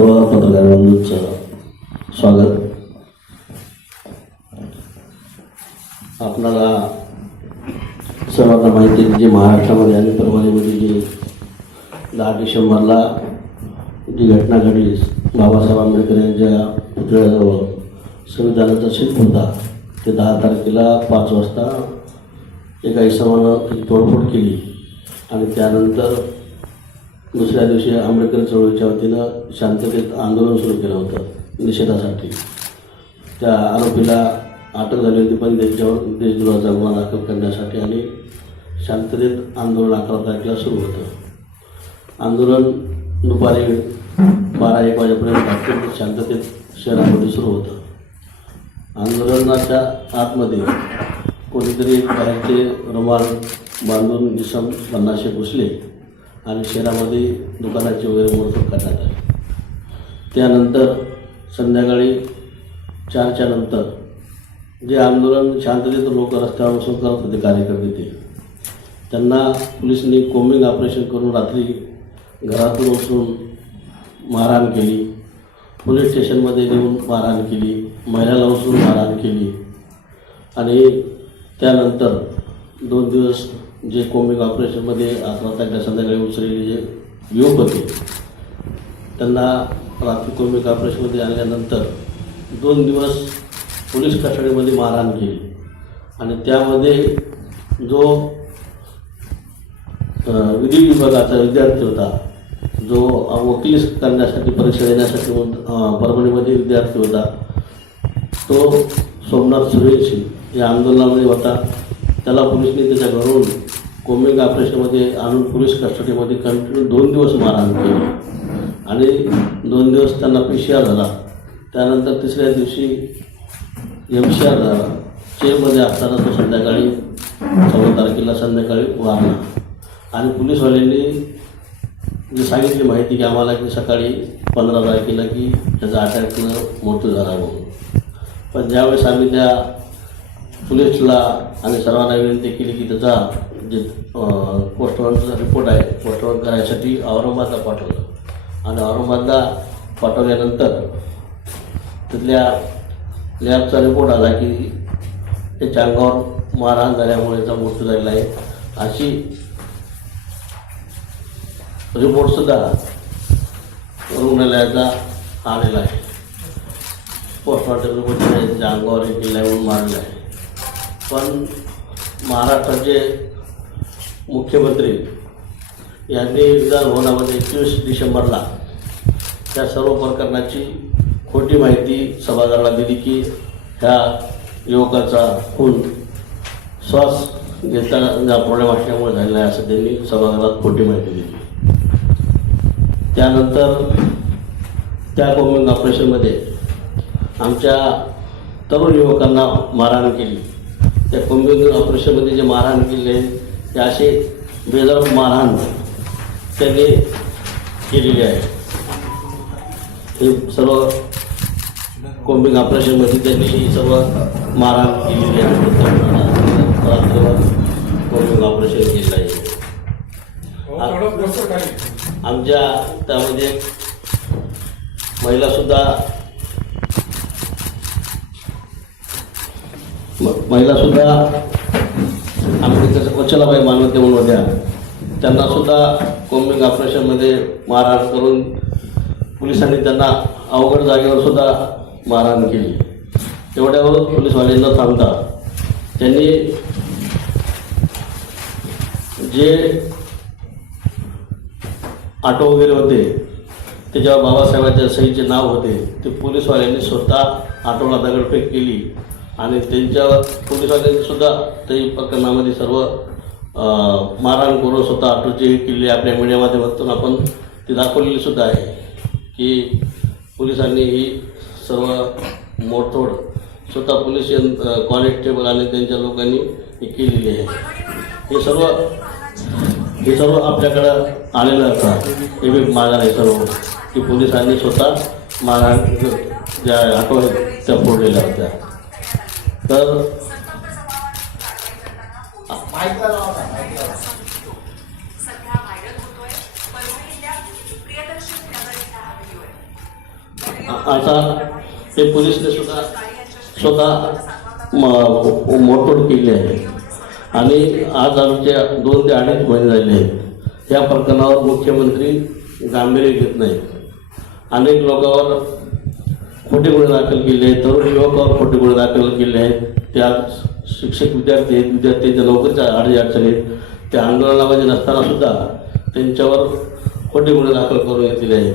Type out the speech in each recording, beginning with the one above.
सर्व पत्रकार बंधूंचं स्वागत. आपणाला सर्वांना माहिती आहे की जे महाराष्ट्रामध्ये आणि परभणीमध्ये जे दहा डिसेंबरला जी घटना घडली बाबासाहेब आंबेडकर यांच्या पुतळ्याजवळ संविधानाचा शिल्प होता. ते दहा तारखेला पाच वाजता एका इसमानं तोडफोड केली आणि त्यानंतर दुसऱ्या दिवशी आंबेडकर चळवळीच्या वतीनं शांततेत आंदोलन सुरू केलं होतं निषेधासाठी. त्या आरोपीला अटक झाली होती पण त्यांच्यावर देशद्रोहाचा गुन्हा दाखल करण्यासाठी आणि शांततेत आंदोलन अकरा तारखेला सुरू होतं. आंदोलन दुपारी बारा एक वाजेपर्यंत अत्यंत शांततेत शहरामध्ये सुरू होतं. आंदोलनाच्या आतमध्ये कोणीतरी बाहेरचे रुमाल बांधून जिसम पन्नाशे घुसले आणि शहरामध्ये दुकानाचे वगैरे मोडतोड करण्यात आली. त्यानंतर संध्याकाळी चारच्या नंतर जे आंदोलन शांततेत लोक रस्त्यावर बसून करत होते कार्यकर्ते ते त्यांना पोलिसांनी कोमिंग ऑपरेशन करून रात्री घरातून उचलून मारहाण केली. पोलीस स्टेशनमध्ये नेऊन मारहाण केली. महिलाला उचलून मारहाण केली. आणि त्यानंतर दोन दिवस जे कोमिक ऑपरेशनमध्ये अकरा तारखेला संध्याकाळी उचललेले जे युवक होते त्यांना रात्री कोमिक ऑपरेशनमध्ये आणल्यानंतर दोन दिवस पोलीस कस्टडीमध्ये मारहाण केली. आणि त्यामध्ये जो विधी विभागाचा विद्यार्थी होता जो वकील करण्यासाठी परीक्षा देण्यासाठी परभणीमध्ये विद्यार्थी होता तो सोमनाथ सुरेश या आंदोलनामध्ये होता. त्याला पोलिसने त्याच्या घरून कोमिंग ऑपरेशनमध्ये आणून पोलीस कस्टडीमध्ये कंटिन्यू दोन दिवस मारहाण केली. आणि दोन दिवस त्यांना पी सी आर झाला. त्यानंतर तिसऱ्या दिवशी एम सी आर झाला. चेमध्ये असताना तो संध्याकाळी चौदा तारखेला संध्याकाळी वारला. आणि पोलीसवाल्यांनी जी सांगितली माहिती की आम्हाला की सकाळी पंधरा तारखेला की त्याचा अटॅकनं मृत्यू झाला म्हणून. पण ज्यावेळेस आम्ही त्या पोलीसला आणि सर्वांना विनंती केली की त्याचा जे पोस्टवरचा रिपोर्ट आहे पोस्टवर करायसाठी औरंगाबादला पाठवलं. आणि औरंगाबादला पाठवल्यानंतर तिथल्या लॅबचा रिपोर्ट आला की त्याच्या अंगावर मारहाण झाल्यामुळे त्याचा मृत्यू झालेला आहे. अशी रिपोर्टसुद्धा रुग्णालयाचा आलेला आहे. पोस्टमॉर्टम रिपोर्ट त्याच्या अंगावर एक म्हणून मारलं आहे पण महाराष्ट्राचे मुख्यमंत्री यांनी विधानभवनामध्ये एकवीस डिसेंबरला त्या सर्व प्रकरणाची खोटी माहिती सभागृहाला दिली की ह्या युवकाचा खून श्वास घेताना प्रॉब्लेम असल्यामुळे झालेला आहे असं त्यांनी सभागृहात खोटी माहिती दिली. त्यानंतर त्या कोमिंग ऑपरेशनमध्ये आमच्या तरुण युवकांना मारहाण केली. त्या कोम्बिंग ऑपरेशनमध्ये जे मारहाण केले ते असे बेदर मारहाण त्यांनी केलेली आहे. हे सर्व कोम्बिंग ऑपरेशनमध्ये त्यांनी ही सर्व मारहाण केलेली आहे. कोम्बिंग ऑपरेशन केलं आहे. आमच्या त्यामध्ये महिलासुद्धा महिलासुद्धा आमच्या त्याच्या कोचलाबाई मानवते म्हणून होत्या. त्यांनासुद्धा कोम्बिंग ऑपरेशनमध्ये मारहाण करून पोलिसांनी त्यांना अवघड जागेवर सुद्धा मारहाण केली. एवढ्यावर पोलिसवाले न थांबता. त्यांनी जे ऑटो वगैरे होते त्याच्यावर बाबासाहेबांच्या सहीचे नाव होते ते पोलिसवाल्यांनी स्वतः ऑटोला दगडफेक केली. आणि त्यांच्या पोलिसांनी सुद्धा ते प्रकरणामध्ये सर्व मारहाण करून स्वतः ऑटोची हे केली. आपल्या मीडियामाध्यमातून आपण ती दाखवलेली सुद्धा आहे की पोलिसांनी ही सर्व मोडतोड स्वतः पोलीस कॉन्स्टेबल आणि त्यांच्या लोकांनी ही केलेली आहे. हे सर्व हे सर्व आपल्याकडं आलेलं असतात हे मी मागणार आहे सर्व की पोलिसांनी स्वतः मारहाण ज्या ऑटो त्या फोडलेल्या होत्या. तर आता ते पोलिसने सुद्धा स्वतः मोडतोड केली आहे. आणि आज आमच्या दोन ते अडीच महिने झाले आहेत. या प्रकरणावर मुख्यमंत्री गांभीर्य घेत नाही अनेक लोकांवर खोटे गुन्हे दाखल केले आहेत तरुण युवकावर खोटे गुन्हे दाखल केले आहेत. त्यात शिक्षक विद्यार्थी आहेत विद्यार्थ्यांच्या नोकरीच्या अडी अडचणी आहेत. त्या आंदोलनामध्ये नसताना सुद्धा त्यांच्यावर खोटे गुन्हे दाखल करून घेतलेले आहेत.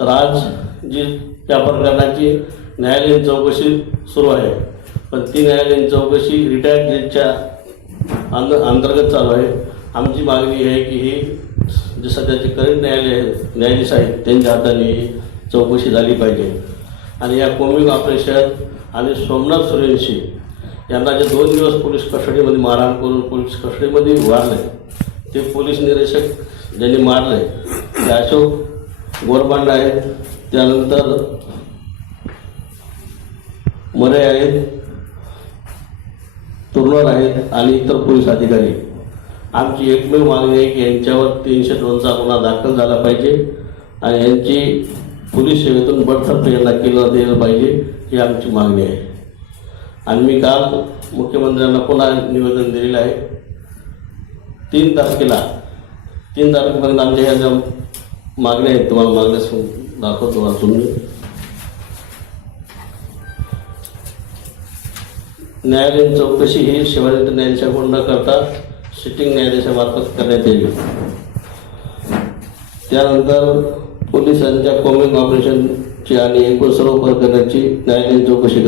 तर आज जी त्या प्रकरणाची न्यायालयीन चौकशी सुरू आहे पण ती न्यायालयीन चौकशी रिटायर्ड जजच्या अंद अंतर्गत चालू आहे. आमची मागणी आहे की ही जे सध्याचे करंट न्यायालय न्यायाधीश आहेत त्यांच्या हाताने ही चौकशी झाली पाहिजे. आणि या कोमिंग ऑपरेशन आणि सोमनाथ सुरेंशी यांना जे दोन दिवस पोलीस कस्टडीमध्ये मारहाण करून पोलीस कस्टडीमध्ये वारले ते पोलीस निरीक्षक ज्यांनी मारले ते अशोक गोरबांड आहेत त्यानंतर मरे आहेत तुर्नर आहेत आणि इतर पोलीस अधिकारी. आमची एकमेव मागणी आहे की यांच्यावर तीनशे दोनचा गुन्हा दाखल झाला पाहिजे आणि यांची पोलीस सेवेतून बडतर्फ यांना केलं दिलं पाहिजे ही आमची मागणी आहे. आणि मी काल मुख्यमंत्र्यांना पुन्हा निवेदन दिलेलं आहे. तीन तारखेला तीन तारखेपर्यंत आमच्या ह्या ज्या मागण्या आहेत तुम्हाला मागण्या दाखवतो वाचून मी न्यायालयीन चौकशी ही शिवाजी न्यायाधीशाकडून न करता सिटिंग न्यायाधीशामार्फत करण्यात येईल. त्यानंतर पोलिसांच्या कॉमिंग ऑपरेशनची आणि एकूण सर्व प्रकरणाची न्यायालयीन चौकशी